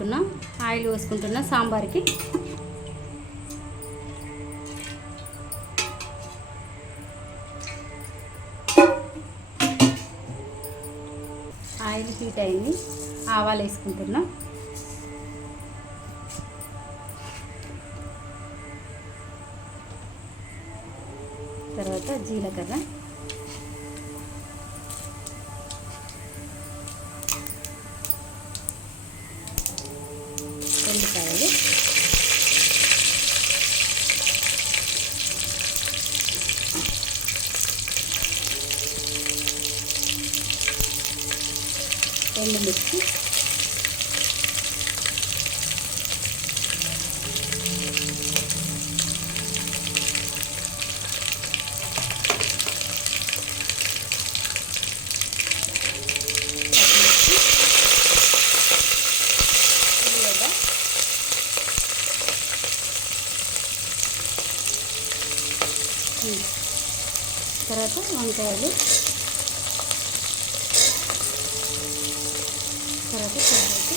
పెట్టుకున్నాం ఆయిల్ పోసుకుంటున్న సాంబార్కి. ఆయిల్ హీట్ అయింది ఆవాలు వేసుకుంటున్నా. తర్వాత జీలకర్ర. ఎండుమిర్చి పచ్చిమిర్చి ఉల్లిగడ్డ ఉమ్. తర్వాత వంకాయలు తర్వాత క్యారెట్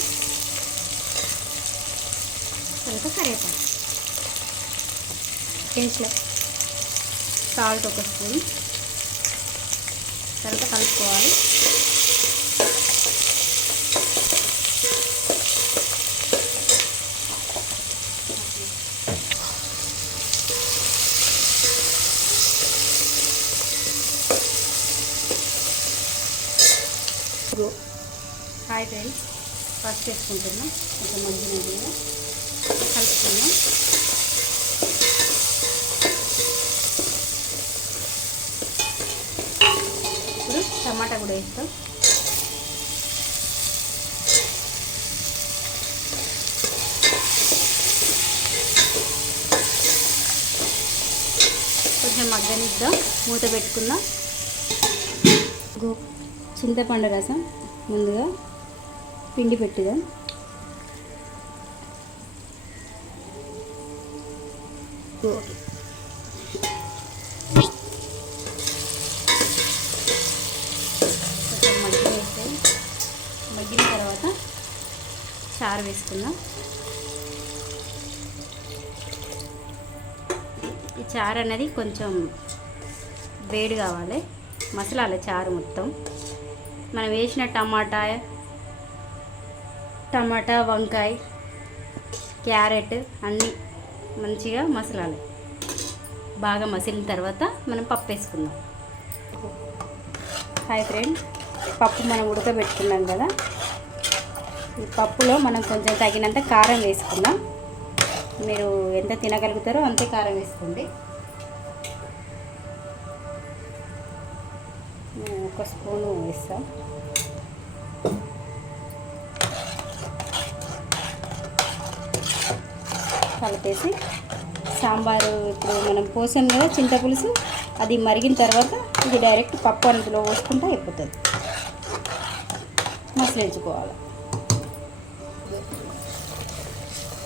తర్వాత కరివేపాకు. టేస్ట్లో సాల్ట్ ఒక స్పూన్. తర్వాత కలుపుకోవాలి. ఇదిగో హాయ్ ఫ్రెండ్స్ ఫస్ట్ వేసుకుంటున్నాం కొంచెం మంచి మంచిగా కలుపుకున్నాం ఇప్పుడు టమాటా కూడా వేస్తాం. కొంచెం మగ్గనిద్దాం. మూత పెట్టుకుందాం. చింతపండు రసం ముందుగా పిండి పెట్టుదాం. కొంచెం మగ్గిన వేస్తే మగ్గిన తర్వాత చారు వేసుకుందాం. ఈ చారు అనేది కొంచెం వేడి కావాలి. మసాలాలే చారు మొత్తం. మనం వేసిన టమాటా టమాటా వంకాయ క్యారెట్ అన్నీ మంచిగా మసలాలి. బాగా మసిలిన తర్వాత మనం పప్పు వేసుకుందాం. హాయ్ ఫ్రెండ్ పప్పు మనం ఉడకబెట్టుకున్నాం కదా. ఈ పప్పులో మనం కొంచెం తగినంత కారం వేసుకుందాం. మీరు ఎంత తినగలుగుతారో అంతే కారం వేసుకోండి. ఒక స్పూను వేస్తాం పట్టేసి సాంబారు ఇప్పుడు మనం పోసాం కదా చింతపులుసు అది మరిగిన తర్వాత ఇది డైరెక్ట్ పప్పు అందులో పోసుకుంటే అయిపోతుంది. మసలించుకోవాలి.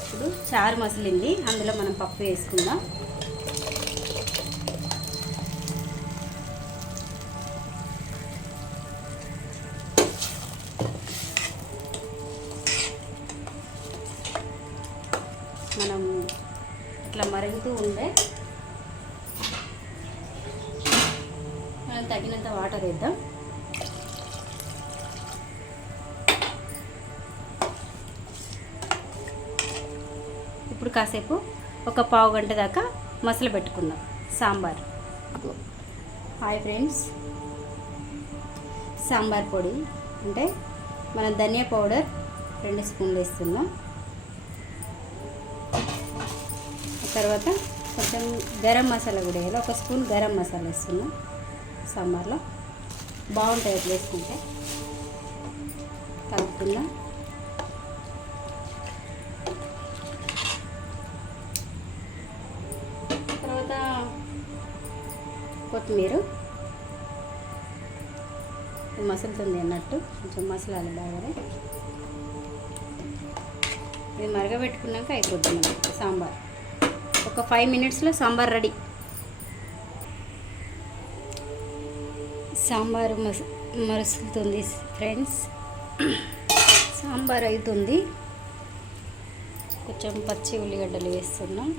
ఇప్పుడు చారు మసిలింది అందులో మనం పప్పు వేసుకుందాం. తగినంత వాటర్ వేద్దాం. ఇప్పుడు కాసేపు ఒక పావు గంట దాకా మసలు పెట్టుకుందాం. సాంబార్. Hi friends. సాంబార్ పొడి అంటే మనం ధనియా పౌడర్ రెండు స్పూన్లు వేస్తున్నాం. తర్వాత కొంచెం గరం మసాలా కూడా వేయాలి. ఒక స్పూన్ గరం మసాలా వేస్తున్నాం. సాంబార్లో బాగుంటాయి అట్లా వేసుకుంటే. కలుపుకుందాం. తర్వాత కొత్తిమీర. ఇది మసులుతుంది అన్నట్టు. కొంచెం మసలాలి బాగానే. ఇది మరగబెట్టుకున్నాక అయిపోతుంది సాంబార్. ఒక ఫైవ్ మినిట్స్లో సాంబార్ రెడీ. సాంబారు మస్ మరుస్తుంది ఫ్రెండ్స్. సాంబార్ అవుతుంది కొంచెం పచ్చి ఉల్లిగడ్డలు వేస్తున్నాం.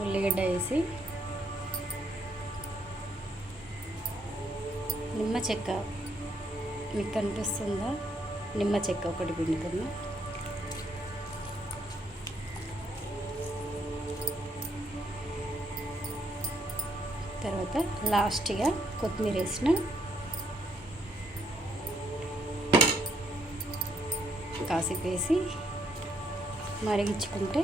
ఉల్లిగడ్డ వేసి నిమ్మ చెక్క. మీకు కనిపిస్తుందా? నిమ్మ చెక్క ఒకటి పిండుతున్నా. తర్వాత లాస్ట్గా కొత్తిమీర వేసిన కాసేపు వేసి మరిగించుకుంటే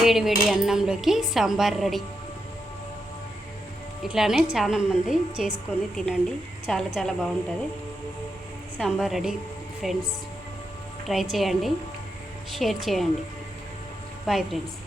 వేడి వేడి అన్నంలోకి సాంబార్ రెడీ. ఇట్లానే చాలా మంది చేసుకొని తినండి. చాలా చాలా బాగుంటుంది. Sambar ready friends. ట్రై చేయండి. షేర్ చేయండి. Bye friends.